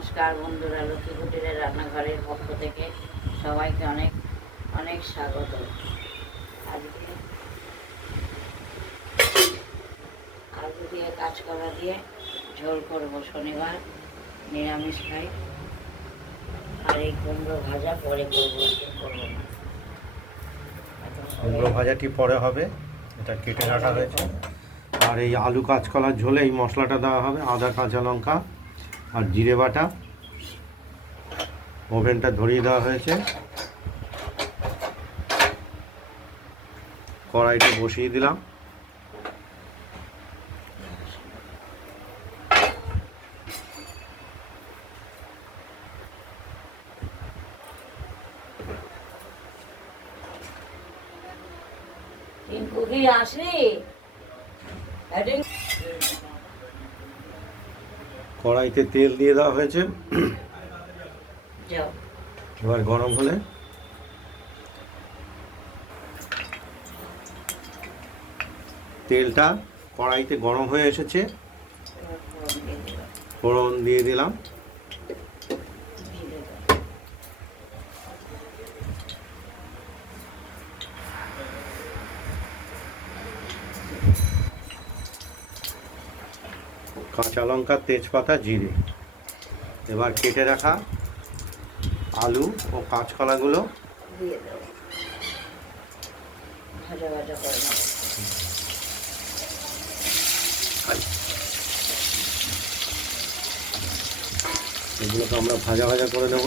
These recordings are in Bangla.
নমস্কার বন্ধুরা, লক্ষ্মী কুটিরের রান্নাঘরের পক্ষ থেকে সবাইকে অনেক অনেক স্বাগত। আজকে আলু দিয়ে কাঁচকলা দিয়ে ঝোল করব। শনিবার নিরামিষ খাই। আর এই কুমড়ো ভাজা পরে করবো, করবো না। কুমড়ো ভাজাটি পরে হবে, এটা কেটে রাখা হয়েছে। আর এই আলু কাঁচকলার ঝোলে এই মশলাটা দেওয়া হবে, আদা কাঁচা লঙ্কা আর জিরে বাটা। ওভেনটা ধরিয়ে দেওয়া হয়েছে, কড়াইটা বসিয়ে দিলাম। কড়াইতে তেল দিয়ে দেওয়া হয়েছে, এবার গরম হলে তেলটা কড়াইতে গরম হয়ে এসেছে, ফোড়ন দিয়ে দিলাম। কাঁচা লঙ্কা, তেজপাতা, জিরে। এবার কেটে রাখা আলু ও কাঁচকলাগুলো দিয়ে দেবো, ভাজা ভাজা করে নেবো। এগুলোকে আমরা ভাজা ভাজা করে নেব,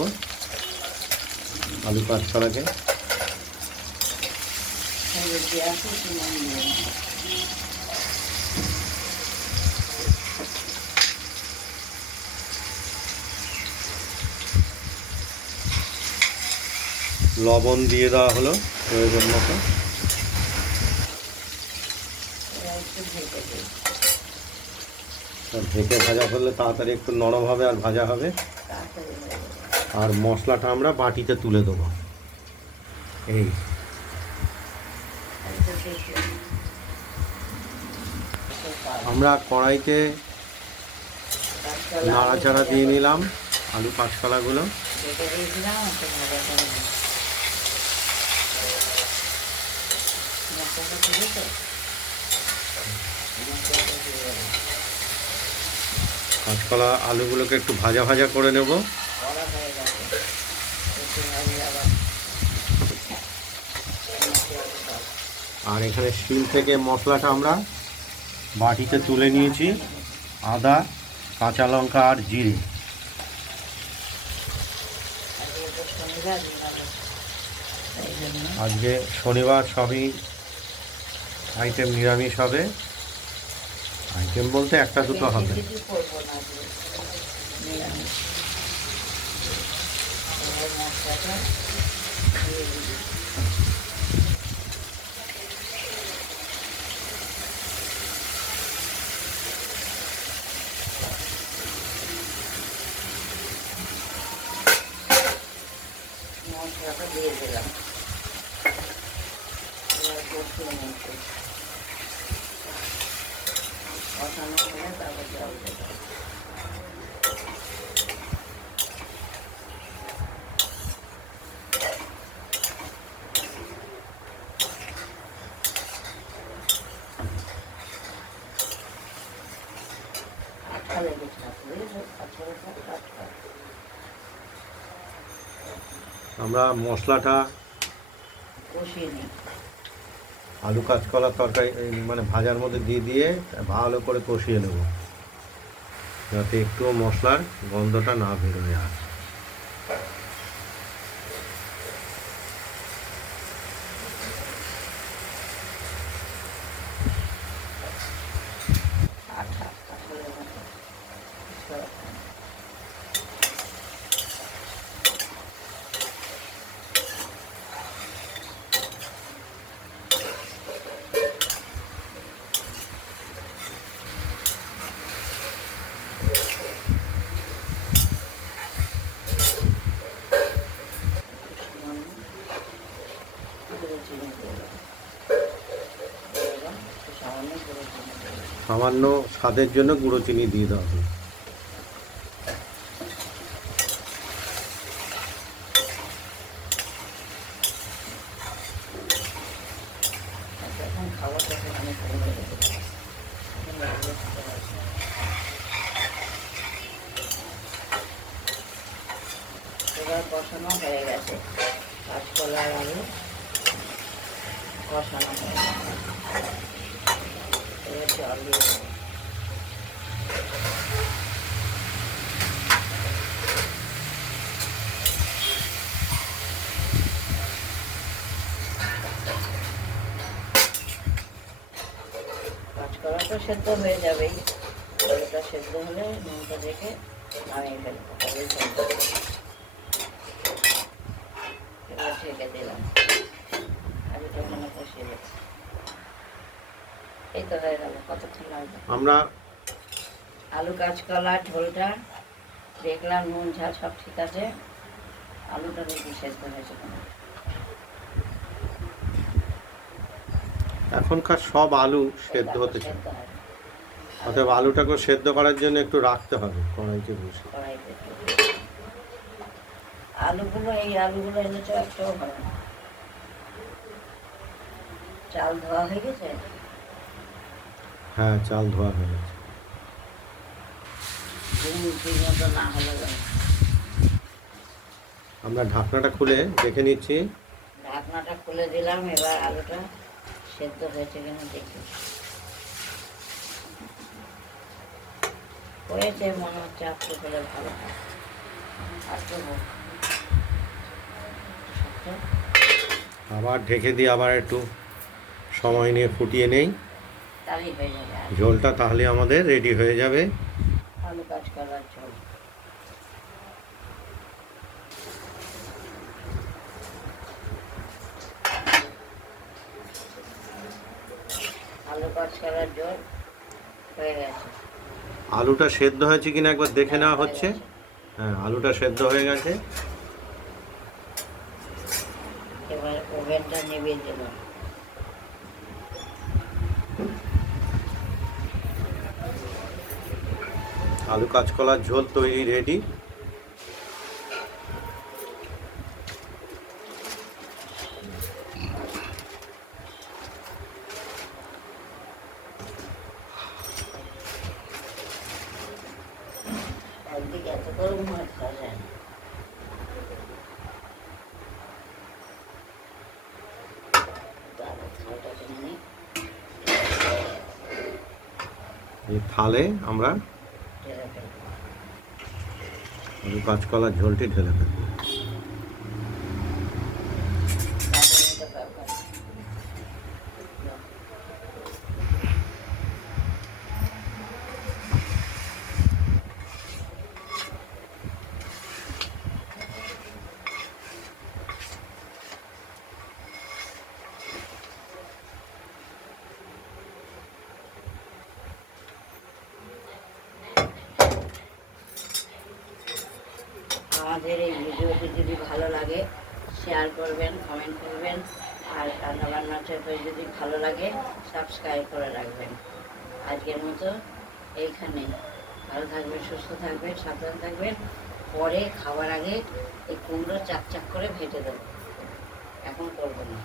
আলু কাঁচকলাকে। লবণ দিয়ে দেওয়া হলো প্রয়োজন মতো। ঢেকে ভাজা করলে তাড়াতাড়ি একটু নরম হবে আর ভাজা হবে। আর মশলাটা আমরা বাটিতে তুলে দেবো। এই আমরা কড়াইতে নাড়াচাড়া দিয়ে নিলাম আলু কাঁচকলাগুলো। কাঁচকলা আলুগুলোকে একটু ভাজা ভাজা করে নেব। আর এখানে শিল থেকে মশলাটা আমরা বাটিতে তুলে নিয়েছি, আদা কাঁচা লঙ্কা আর জিরে। আজকে শনিবার, সবই আইটেম নিরামিষ হবে। আইটেম বলতে একটা দুটো হবে। মশলাটা দিয়ে দিলাম। কষানো হলে তারপর জল দেবো। আমরা মশলাটা কষিয়ে নিই, আলু কাঁচকলার তরকারি মানে ভাজার মধ্যে দিয়ে দিয়ে ভালো করে কষিয়ে নেব, যাতে একটুও মশলার গন্ধটা না বেরোয়। আর সামান্য স্বাদের জন্য গুঁড়ো চিনি দিয়ে দেওয়া হবে। কষানো হয়ে গেছে, কাঁচকলা আর আলু কষানো হয়ে গেছে। এবার জল দিয়ে দেবো। কাঁচকলা তো সেদ্ধ হয়ে যাবেই, আলুটা সেদ্ধ হলে নুনটা দেখে নামিয়ে ফেলবো। এবার ঢেকে দিলাম, আলুটা ওখানে কষিয়ে দেবো। এই তো হয়ে গেল। কতক্ষণ লাগবে? আমরা আলু কাঁচকলা ঝোলটা দেখলাম নুন ঝাল সব ঠিক আছে, আলুটা দেখি সেদ্ধ হয়েছে কেন। এখনকার সব আলু সেদ্ধ হতে চায়, সেদ্ধ হয় অতএব আলুটাকে সেদ্ধ করার জন্য একটু রাখতে হবে কড়াইতে বসে। কড়াইতে। আলুগুলো এই আলুগুলো এনেছে একটাও হবে না। চাল ধোয়া হয়ে গেছে। হ্যাঁ, চাল ধোয়া হয়ে গেছে। ঠিক মতো না হলে আমরা ঢাকনাটা খুলে দেখে নিচ্ছি। ঢাকনাটা খুলে দিলাম, এবার আলুটা সেদ্ধ হয়েছে কিনা দেখি। হয়েছে মনে হচ্ছে, একটু হলে ভালো হয়। একটু হোক। আবার ঢেকে দিয়ে আবার একটু সময় নিয়ে ফুটিয়ে নেই তাহলেই হয়ে যাবে। আর ঝোলটা, তাহলে আমাদের রেডি হয়ে যাবে আলু কাঁচকলার ঝোল। আলু কাঁচকলার ঝোল হয়ে গেছে। আলুটা সেদ্ধ হয়েছে কিনা একবার দেখে নেওয়া হচ্ছে। হ্যাঁ, আলুটা সেদ্ধ হয়ে গেছে। এবার ওভেনটা নিভিয়ে দিলাম। আলু কাঁচকলার ঝোল তৈরি, রেডি। একদিকে এত গরম হয় খাওয়া যায় না। তারপর থালটা কিনে নিই। এই থালে আমরা ঢেলে ফেলবো। আলু কাঁচকলার ঝোলটি ঢেলে ফেলবো। তারপরে এটা ব্যবহার। আমাদের এই ভিডিওটি যদি ভালো লাগে শেয়ার করবেন, কমেন্ট করবেন, আর রান্নাবান্নার চ্যানেল যদি ভালো লাগে সাবস্ক্রাইব করে রাখবেন। আজকের মতো এইখানে। ভালো থাকবেন, সুস্থ থাকবেন, সাবধান থাকবেন। পরে খাবার আগে এই কুমড়ো চাক চাক করে ভেজে দেবো, এখন করবো না।